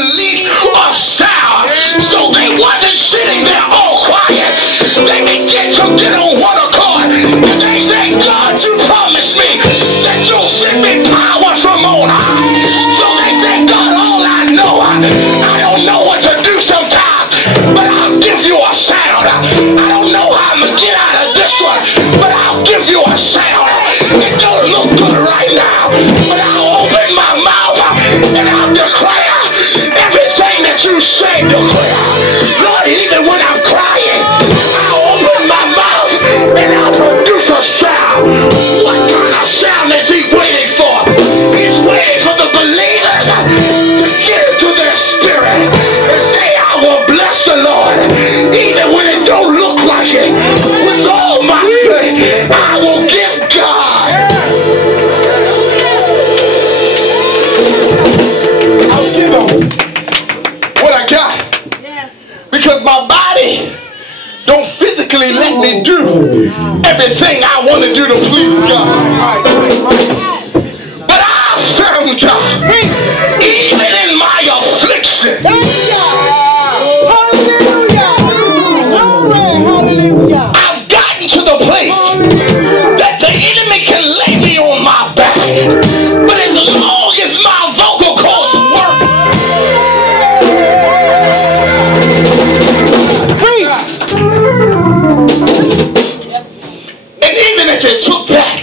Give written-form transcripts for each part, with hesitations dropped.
release a sound. So they wasn't sitting there all quiet. They began to get on one accord. And they said, God, you promised me that you'll send me power from on high. So they said, God, all I know, I don't know what to do sometimes, but I'll give you a sound. I don't know how I'm going to get out of this one, but I'll give you a sound. It don't look good right now, but I'll open my mouth and I'll declare everything that you say declare. Lord, even when I'm crying, I'll open my mouth and I'll produce a sound. What kind of sound is he waiting for? He's waiting for the believers to get into their spirit and say, I will bless the Lord even when it don't look like it. With all my faith, I will give God. I'll give him what I got. Because my body don't physically let me do everything I want to do to please God. But I found God even in my affliction. I've gotten to the place that the enemy can lay me on my back, but as long as my vocal cords work, and even if it took that,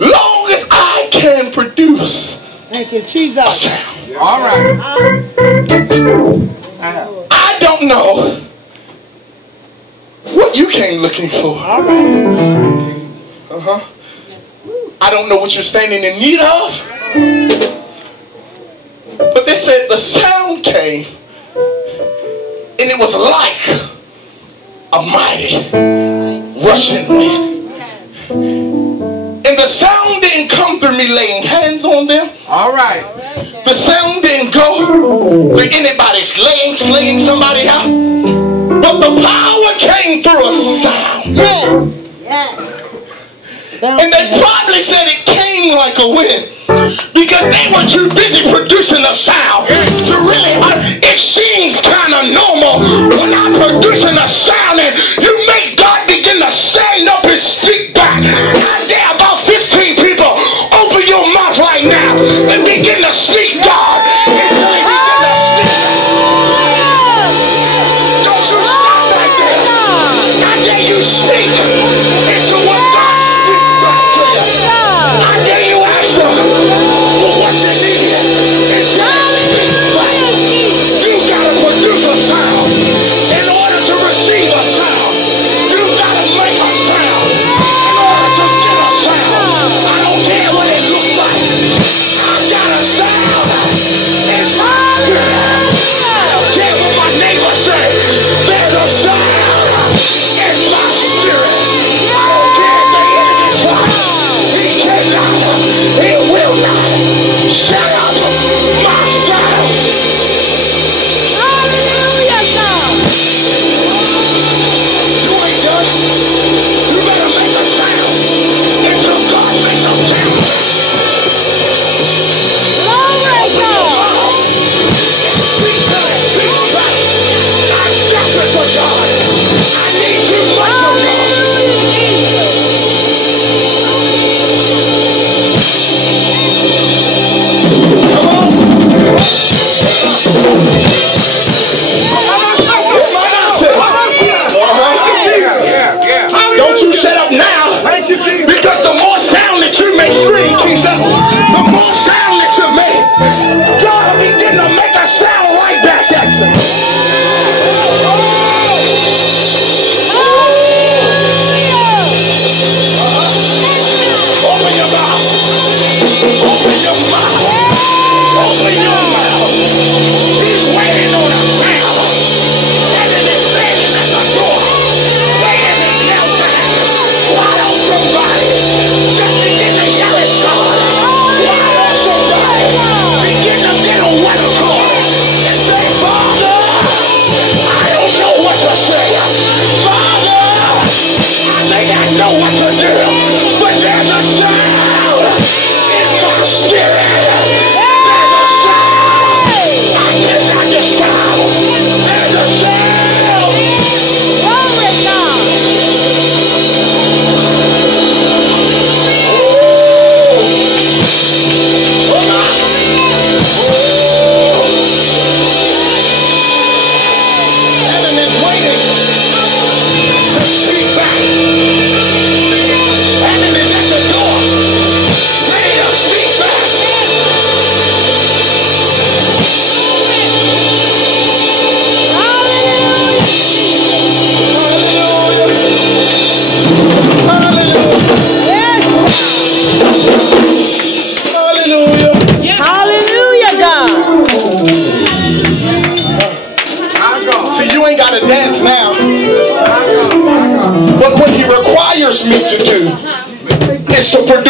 long as I can produce, thank you, Jesus. A sound. All right. I don't know what you came looking for. All right. I don't know what you're standing in need of. But they said the sound came, and it was like a mighty rushing wind. And the sound didn't come through me laying hands on them. All right. The sound didn't go through anybody slaying somebody out. But the power came through a sound. And they probably said it came like a wind because they were too busy producing a sound to really, it seems kind of normal when I'm producing a sound and you make God begin to stand up and speak back. I dare about 15 people open your mouth right now and begin to speak God until they begin to speak. Don't you stop right there. I dare you speak into what God speaks back to you. I dare you ask him for what you need and say speak back. You gotta produce a sound. In order to receive a sound, you gotta make a sound. In order to get a sound, I don't care what it looks like. I got a sound.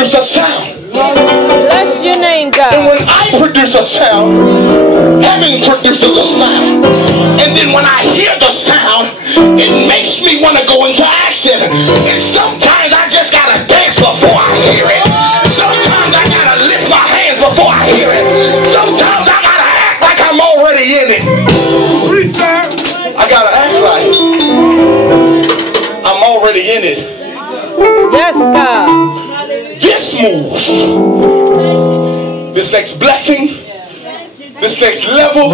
produce a sound. Bless your name, And God. when I produce a sound, heaven produces a sound. And then when I hear the sound, it makes me want to go into action. And sometimes I just got to dance before I hear it. Sometimes I got to lift my hands before I hear it. Sometimes I got to act like I'm already in it. I got to act like I'm already in it. Yes, God. This move, this next blessing, this next level,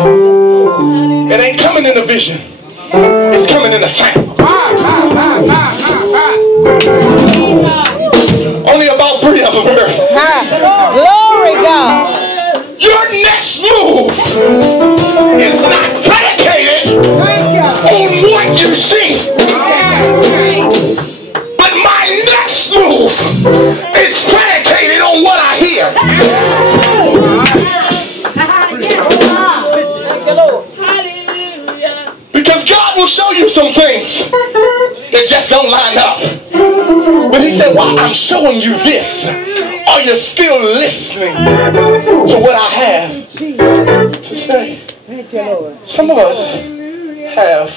it ain't coming in a vision. It's coming in a sound. Only about 3 of them heard. Glory, God. Your next move is not predicated on what you see. But my next move is predicated on what I hear. Because God will show you some things that just don't line up. But he said, while I'm showing you this, are you still listening to what I have to say? Some of us have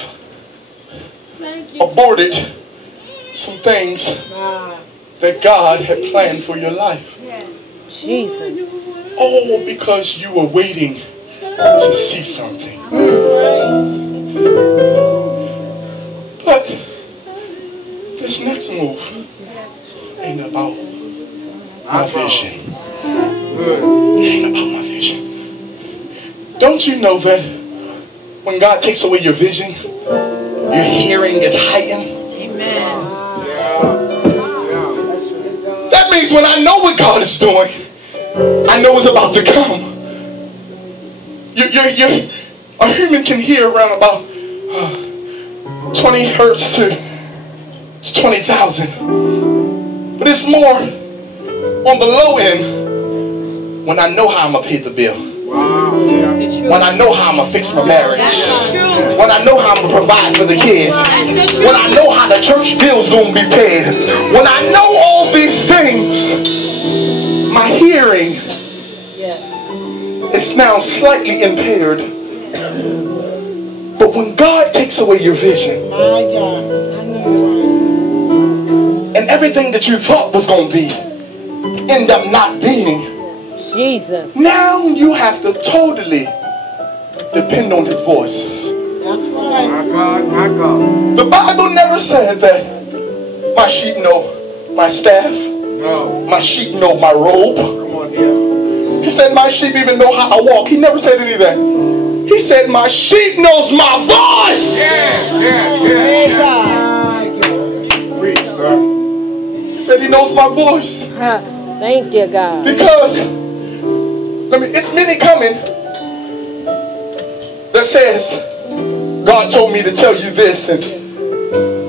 aborted some things that God had planned for your life. Jesus. All because you were waiting to see something. But this next move ain't about my vision. It ain't about my vision. Don't you know that when God takes away your vision, your hearing is heightened? Amen. That means when I know what God is doing, I know it's about to come. A human can hear around about 20 hertz to 20,000. But it's more on the low end when I know how I'm going to pay the bill. When I know how I'm going to fix my marriage. When I know how I'm going to provide for the kids. When I know how the church bill's going to be paid. When I know all these things, my hearing is now slightly impaired. But when God takes away your vision, and everything that you thought was going to be end up not being, Jesus. now you have to totally depend on his voice. That's right. My God, my God. The Bible never said that my sheep know my staff, No. my sheep know my robe. Come on here. He said my sheep even know how I walk. He never said any of that. He said my sheep knows my voice. Yes. Preach, sir. He said he knows my voice. Thank you, God. Because it's many coming that says, God told me to tell you this and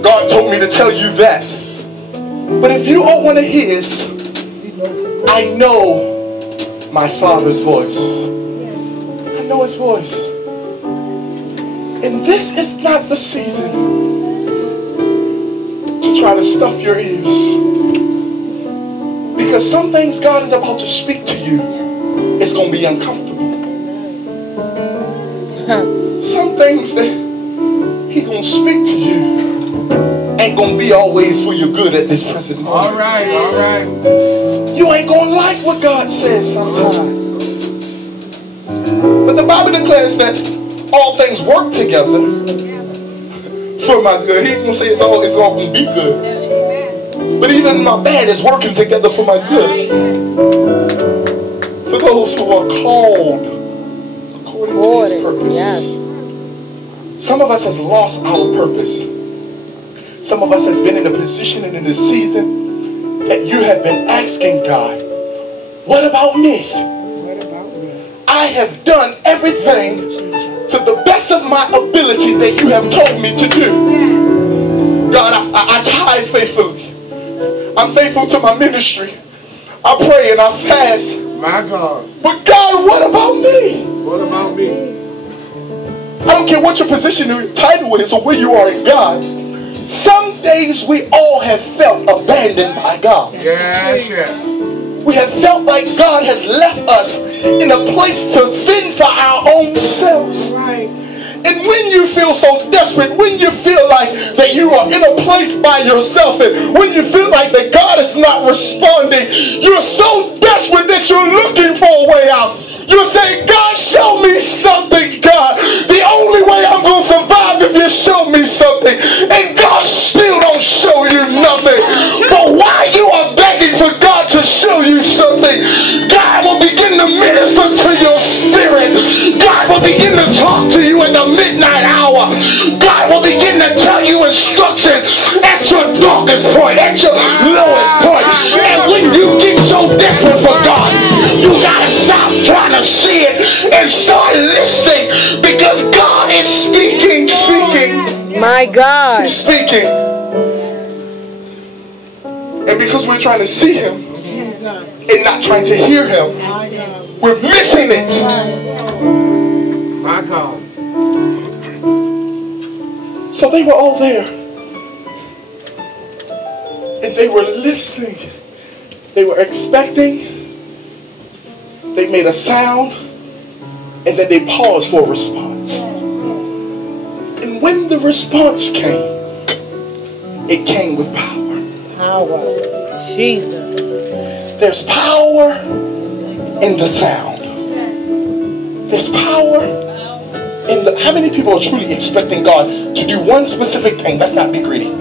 God told me to tell you that. But if you don't want to hear his, I know my Father's voice. I know his voice. And this is not the season to try to stuff your ears. Because some things God is about to speak to you is going to be uncomfortable. Some things that he going to speak to you ain't going to be always for your good at this present moment. All right. You ain't going to like what God says sometimes. But the Bible declares that all things work together for my good. He ain't going to say it's all going to be good. But even my bad is working together for my good. For those who are called according to his purpose. Yes. Some of us has lost our purpose. Some of us has been in a position and in a season that you have been asking God, what about me? I have done everything to the best of my ability that you have told me to do. God, I tithe faithfully. I'm faithful to my ministry. I pray and I fast. My God. But God, what about me? What about me? I don't care what your position or your title is or where you are in God. Some days we all have felt abandoned by God. Yes. We have felt like God has left us in a place to fend for our own selves. And when you feel so desperate, when you feel like that you are in a place by yourself, and when you feel like that God is not responding, you're so desperate that you're looking for a way out. You're saying, God, show me something, God. The only way I'm going to survive if you show me something. And God still don't show you nothing. But while you are begging for God to show you something, God will begin to minister to your spirit. God will begin to talk to you at the midnight hour. God will begin to tell you instructions at your darkest point, at your lowest point. And when you get so desperate for God, you got to stop trying to see it and start listening, because God is speaking. My God. He's speaking. And because we're trying to see him and not trying to hear him, we're missing it. My God. So they were all there. And they were listening. They were expecting. They made a sound. And then they paused for a response. And when the response came, it came with power. Jesus. There's power in the sound. There's power in the... How many people are truly expecting God to do one specific thing? Let's not be greedy.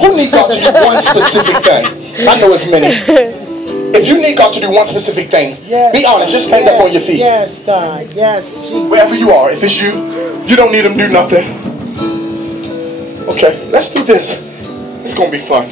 Who need God to do one specific thing? I know it's many. If you need God to do one specific thing, be honest. Just stand up on your feet. Yes, God. Yes, Jesus. Wherever you are. If it's you, you don't need him to do nothing. Okay, let's do this. It's going to be fun.